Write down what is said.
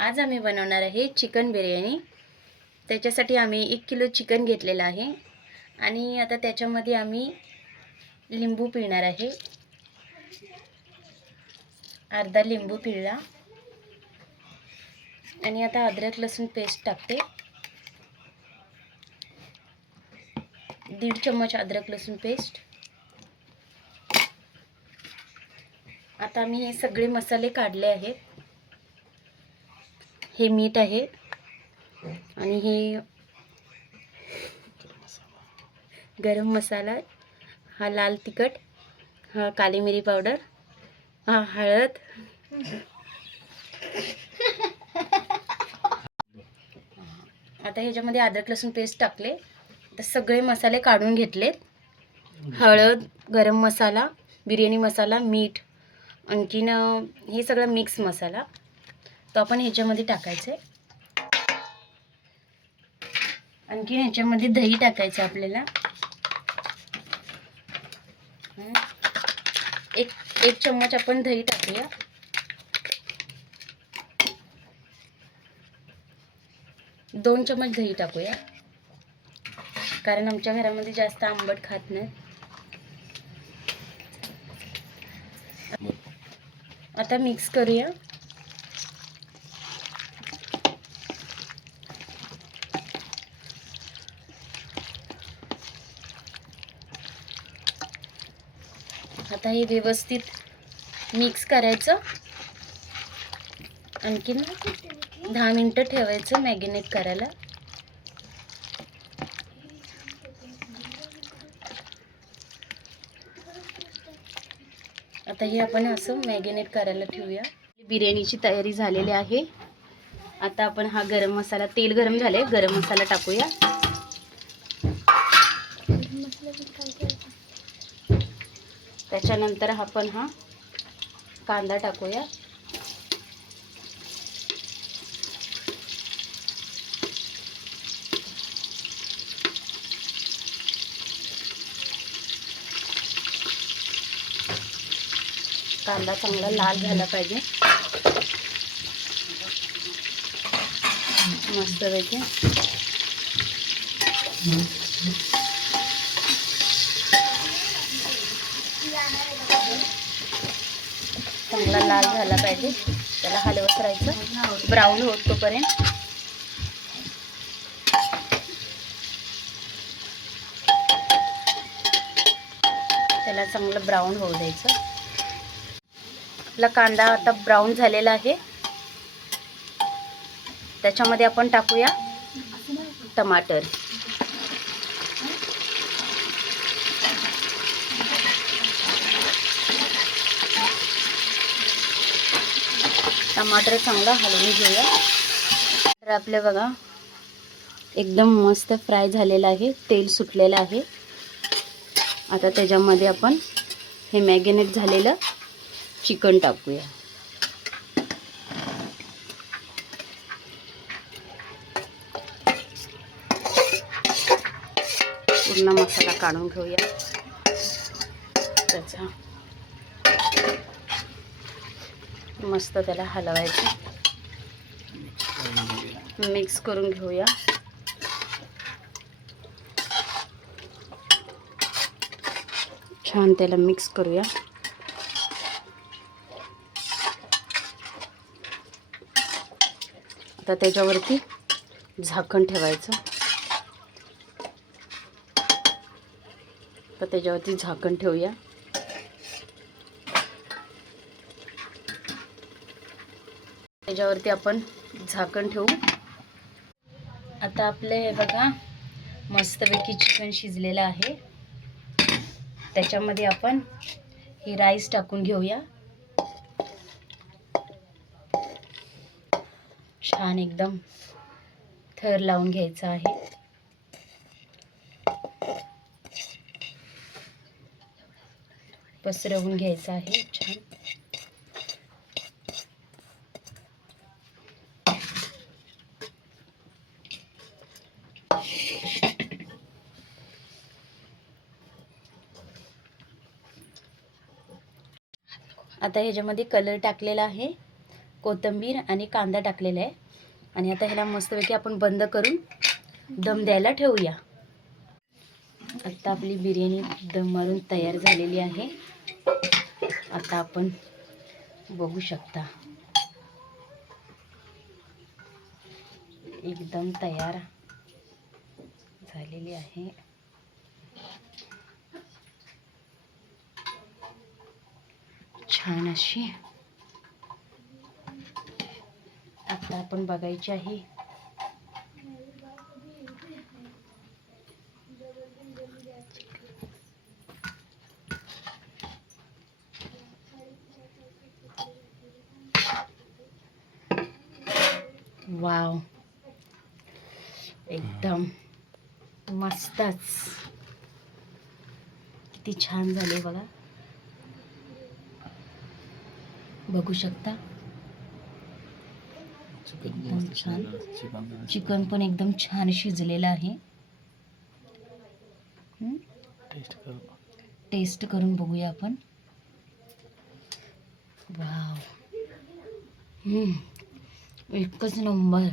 आज आम्ही बनवणार आहे चिकन बिर्याणी। त्याच्यासाठी आम्ही 1 किलो चिकन घेतलेलं आहे आणि आता त्याच्यामध्ये आम्ही लिंबू पिळणार आहे। अर्धा लिंबू पिळला आणि आता अद्रक लसूण पेस्ट टाकते। 1.5 चम्मच अद्रक लसूण पेस्ट। आता मी हे सगळे मसाले काढले आहेत। हे मीठ आहे आणि हे गरम मसाला, हा लाल तिखट, हा काली मिरी पावडर, हा हळद, आता ह्याच्यामध्ये अद्रक लसूण पेस्ट टाकले। आता सगळे मसाले काढून घेतलेत। हळद, गरम मसाला, बिर्याणी मसाला, मीठ, आणखीन हे सगळं मिक्स मसाला तो आपण ह्याच्यामध्ये टाकायचे। आणखीन ह्याच्यामध्ये दही टाकायचं आपल्याला। एक चम्मच आपण दही टाकूया। 2 चम्मच दही टाकूया, कारण आमच्या घरामध्ये जास्त आंबट खात नाही। आता मिक्स करूया। आता हे व्यवस्थित मिक्स करायचं। आणखीन 10 मिनिटं ठेवायचं मॅरिनेट करायला। आता हे आपण असं मॅरिनेट करायला ठेवूया। बिर्याणीची तयारी झालेली आहे। आता आपण हा गरम मसाला, तेल गरम झाले, गरम मसाला टाकूया। त्याच्यानंतर आपण हा कांदा टाकूया। कांदा चांगला लाल झाला पाहिजे, मस्तपैकी। चांगला लाल झाला पाहिजे, त्याला हलवत राहायचं ब्राऊन होत तोपर्यंत। त्याला चांगलं ब्राऊन होऊ द्यायचं। आपला कांदा आता ब्राऊन झालेला आहे। त्याच्यामध्ये आपण टाकूया टमाटर। टमाटर चांगला हलवून घेऊया। तर आपले बघा एकदम मस्त फ्राय झालेला आहे, तेल सुटलेलं आहे। आता त्याच्यामध्ये आपण हे मॅरिनेट झालेलं चिकन टाकूया। पूर्ण मसाला काढून घेऊया त्याचा। मस्त त्याला हलवायचं, मिक्स करून घेऊया। छान त्याला मिक्स करूया। आता त्याच्यावरती झाकण ठेवायचं। तर त्याच्यावरती झाकण ठेवूया। त्याच्यावरती आपण झाकण ठेवू। आता आपलं हे बघा मस्तपैकी चिकन शिजलेलं आहे। त्याच्यामध्ये आपण ही राईस टाकून घेऊया। छान एकदम थर लावून घ्यायचा आहे। पसरवून घ्यायचा आहे छान। आता ह्याच्यामध्ये कलर टाकलेला आहे, कोथिंबीर आणि कांदा टाकलेला आहे. आणि आता ह्याला मस्तपैकी आपण बंद करून दम द्यायला ठेवूया. आता आपली बिर्याणी दम मारून तयार झालेली आहे. आता आपण बघू शकता एकदम तयार झालेली आहे. छान अशी. आता आपण बघायची आहे. वाव, एकदम मस्तच. किती छान झाले बघा, बघू शकता. एकदम छान. चिकन पण एकदम छान शिजलेलं आहे. टेस्ट करून बघूया आपण. वाव, एकच नंबर.